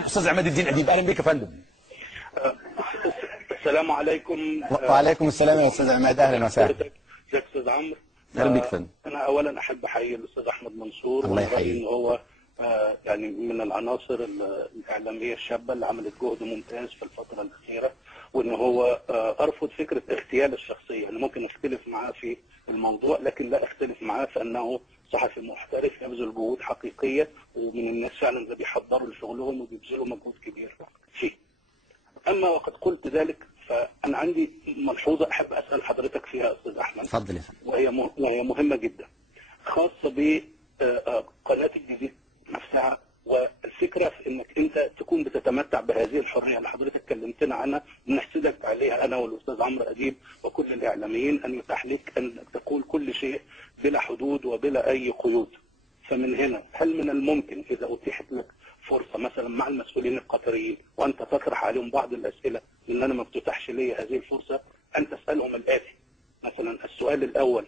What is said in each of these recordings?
استاذ عماد الدين اديب، اهلا بك يا فندم. السلام عليكم. وعليكم السلام يا استاذ عماد، اهلا وسهلا. ازيك يا استاذ عمرو؟ اهلا بك فندم. انا اولا احب احيي الاستاذ احمد منصور، الله يحييه. ان هو يعني من العناصر الاعلاميه الشابه اللي عملت جهد ممتاز في الفتره الاخيره، وان هو ارفض فكره اغتيال الشخصيه. انا ممكن اختلف معاه في الموضوع، لكن لا اختلف معاه في انه صحفي محترف يبذل جهود حقيقيه، ومن الناس فعلا اللي بيحضروا لشغلهم وبيبذلوا مجهود كبير فيه. اما وقد قلت ذلك، فانا عندي ملحوظه احب اسال حضرتك فيها يا استاذ احمد. اتفضل يا فندم. وهي مهمه جدا، خاصه بقناه الجديد نفسها، والفكره في انك انت تكون بتتمتع بهذه الحريه اللي حضرتك كلمتنا عنها، بنحسدك عليها انا والاستاذ عمرو اديب وكل الاعلاميين، ان يتاح لك ان تقول كل شيء بلا حدود وبلا اي قيود. فمن هنا هل من الممكن اذا اتيحت لك فرصه مثلا مع المسؤولين القطريين وانت تطرح عليهم بعض الاسئله، لان انا ما بتتاحش لي هذه الفرصه، ان تسالهم الاتي؟ مثلا السؤال الاول: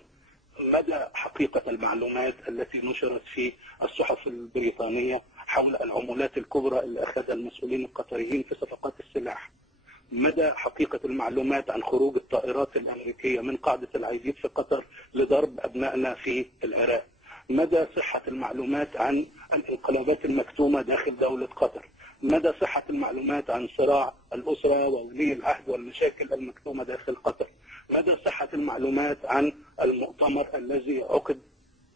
مدى حقيقه المعلومات التي نشرت في الصحف البريطانيه حول العمولات الكبرى اللي اخذها المسؤولين القطريين في صفقات السلاح؟ مدى حقيقه المعلومات عن خروج الطائرات الامريكيه من قاعده العيديد في قطر لضرب ابنائنا في العراق؟ مدى صحة المعلومات عن الانقلابات المكتومة داخل دولة قطر؟ مدى صحة المعلومات عن صراع الأسرة وولي العهد والمشاكل المكتومة داخل قطر؟ مدى صحة المعلومات عن المؤتمر الذي عقد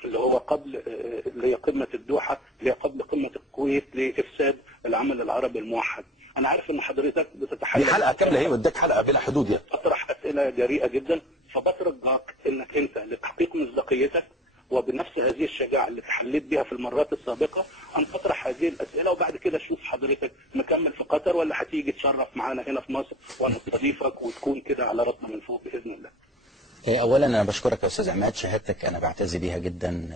اللي هو قبل اللي هي قمة الدوحة، اللي هي قبل قمة الكويت لإفساد العمل العربي الموحد؟ أنا عارف إن حضرتك بتتحدث دي حلقه كامله اهي، واداك حلقه بلا حدود يعني. أطرح أسئلة جريئة جدا، فبترجاك إنك أنت لتحقيق مصداقيتك وبنفس هذه الشجاعة اللي تحليت بها في المرات السابقة أن تطرح هذه الأسئلة، وبعد كده شوف حضرتك مكمل في قطر ولا هتيجي تشرف معانا هنا في مصر ونستضيفك وتكون كده على راسنا من فوق بإذن الله. اولا انا بشكرك يا استاذ عماد، شهادتك انا بعتز بيها جدا،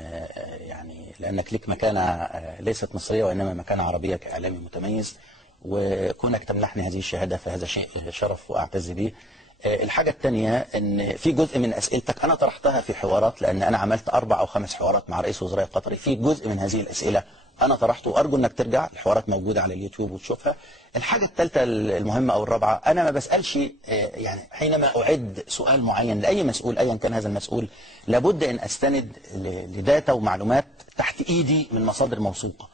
يعني لانك لك مكانه ليست مصريه وانما مكانه عربيه كاعلامي متميز، وكونك تمنحني هذه الشهاده فهذا شيء شرف واعتز به. الحاجة الثانية ان في جزء من اسئلتك انا طرحتها في حوارات، لان انا عملت 4 أو 5 حوارات مع رئيس وزراء قطري، في جزء من هذه الاسئلة انا طرحته، وارجو انك ترجع، الحوارات موجودة على اليوتيوب وتشوفها. الحاجة الثالثة المهمة او الرابعة، انا ما بسألش يعني حينما اعد سؤال معين لاي مسؤول ايا كان هذا المسؤول، لابد ان استند لداتا ومعلومات تحت ايدي من مصادر موثوقة.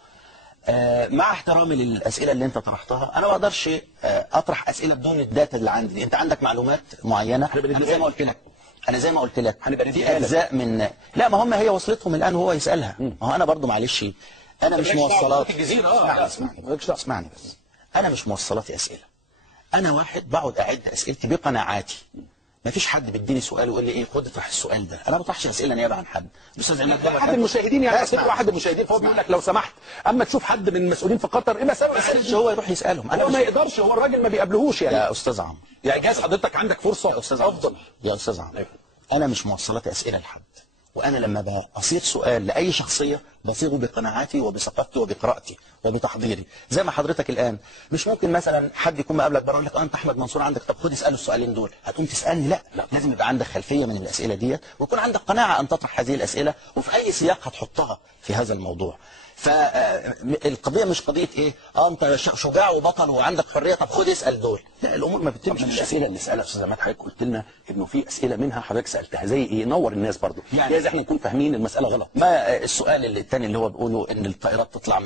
مع احترامي للاسئله اللي انت طرحتها، انا ما اقدرش اطرح اسئله بدون الداتا اللي عندي دي. انت عندك معلومات معينه، انا زي ما قلت لك في اجزاء من، لا ما هم هي وصلتهم الان وهو يسالها، ما هو انا برضو معلش انا مش موصلات. اسمعني بس، انا مش موصلاتي اسئله، انا واحد بقعد اعد اسئلتي بقناعاتي. ما فيش حد بيديني سؤال ويقول لي ايه خد اطرح السؤال ده، انا ما بطرحش اسئله نيابه عن حد. استاذ عماد ده احد المشاهدين، يعني احد المشاهدين، فهو بيقول لك لو سمحت اما تشوف حد من المسؤولين في قطر ايه مساله هو يروح يسالهم، انا ما يقدرش، هو الراجل ما بيقابلهوش يعني. يا استاذ عمرو، يعني جايز حضرتك عندك فرصه يا استاذ افضل. يا استاذ عمرو، انا مش موصلاتي اسئله لحد، وانا لما بصيغ سؤال لاي شخصيه بصيغه بقناعاتي وبثقافتي وبقراءتي وبتحضيري. زي ما حضرتك الان مش ممكن مثلا حد يكون مقابلك بره يقول لك انت احمد منصور عندك، طب خد اساله السؤالين دول، هتقوم تسالني؟ لا، لازم يبقى عندك خلفيه من الاسئله ديت، ويكون عندك قناعه ان تطرح هذه الاسئله وفي اي سياق هتحطها في هذا الموضوع. فالقضيه مش قضيه ايه انت شجاع وبطل وعندك حريه طب خد اسال دول، لا الامور ما بتتمش. من الاسئله اللي سالها استاذ عماد، حضرتك قلت لنا انه في اسئله منها حضرتك سالتها زي ايه؟ نور الناس برضه، يعني جايز احنا نكون فاهمين المساله غلط. ما السؤال الثاني اللي هو بيقوله ان الطائرات تطلع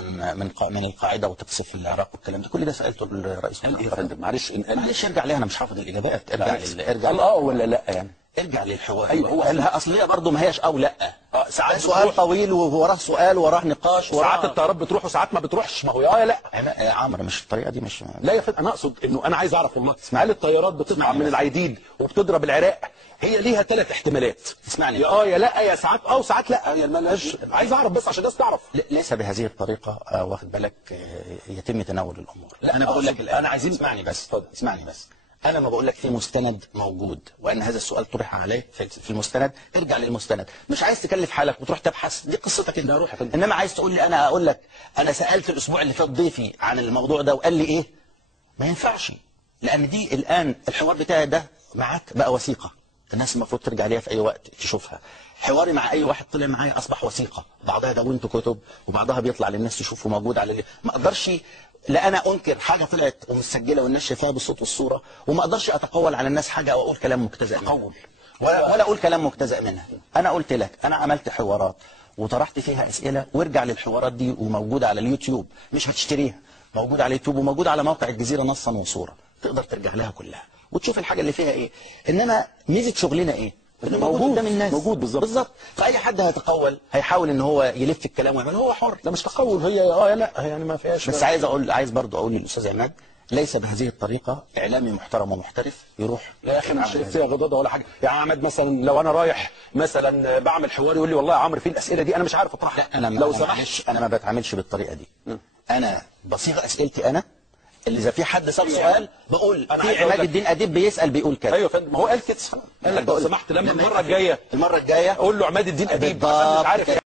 من القاعده وتقصف العراق والكلام ده، كل ده سالته للرئيس. قال ايه يا فندم؟ معلش ارجع ليها، انا مش حافظ الاجابات. ارجع قال اه ولا لا يعني؟ ارجع للحوار. ايوه هو اصل هي برضه ما هياش او لا، ساعات سؤال طويل ووراه سؤال وراه نقاش ساعات الطيارات بتروح وساعات ما بتروحش، ما هو يا لا يا عمرو مش الطريقه دي، مش لا يا فندم. انا اقصد انه انا عايز اعرف والله، هل الطيارات بتطلع من العيديد وبتضرب العراق؟ هي ليها 3 احتمالات، اسمعني، يا يا لا، يا ساعات وساعات لا، يا مالهاش. عايز اعرف بس عشان الناس تعرف. ليس بهذه الطريقه واخد بالك يتم تناول الامور. لا انا بقول لك انا عايزين، اسمعني بس أنا ما بقول لك في مستند موجود وأن هذا السؤال طرح عليه في المستند، ارجع للمستند. مش عايز تكلف حالك وتروح تبحث، دي قصتك انت، روح. إنما عايز تقول لي أنا أقول لك أنا سألت الأسبوع اللي فات ضيفي عن الموضوع ده وقال لي إيه؟ ما ينفعش، لأن دي الآن الحوار بتاعي ده معاك بقى وثيقة، الناس المفروض ترجع ليها في أي وقت تشوفها. حواري مع أي واحد طلع معايا أصبح وثيقة، بعضها دونت كتب وبعضها بيطلع للناس تشوفه موجود على ما أقدرش لا انا انكر حاجه طلعت ومسجله والناس شايفاها بالصوت والصوره، وما اقدرش اتقول على الناس حاجه او اقول كلام مجتزأ منها. ولا اقول كلام مجتزأ منها. انا قلت لك انا عملت حوارات وطرحت فيها اسئله، وارجع للحوارات دي وموجوده على اليوتيوب، مش هتشتريها، موجوده على اليوتيوب وموجوده على موقع الجزيره نصا وصوره، تقدر ترجع لها كلها وتشوف الحاجه اللي فيها ايه. انما ميزه شغلنا ايه؟ انه موجود قدام الناس، موجود بالظبط. فاي حد هيتقول هيحاول ان هو يلف الكلام ويعمل، هو حر. لا مش تقول، هي لا يعني ما فيهاش. بس عايز برضه اقول للاستاذ عماد ليس بهذه الطريقه اعلامي محترم ومحترف يروح. لا يا اخي انا مش شايف فيها غضاضه ولا حاجه. يا عماد مثلا لو انا رايح مثلا بعمل حوار يقول لي والله يا عمرو في الاسئله دي انا مش عارف اطرحها، انا لو سمحت انا ما بتعاملش بالطريقه دي. انا بصيغ اسئلتي انا، اللي اذا في حد سال سؤال بقول في عماد الدين اديب بيسال بيقول كذا. ايوه يا فندم، ما هو قال كده. قال لك لو سمحت لما المره الجايه اقول له عماد الدين اديب عشان مش عارف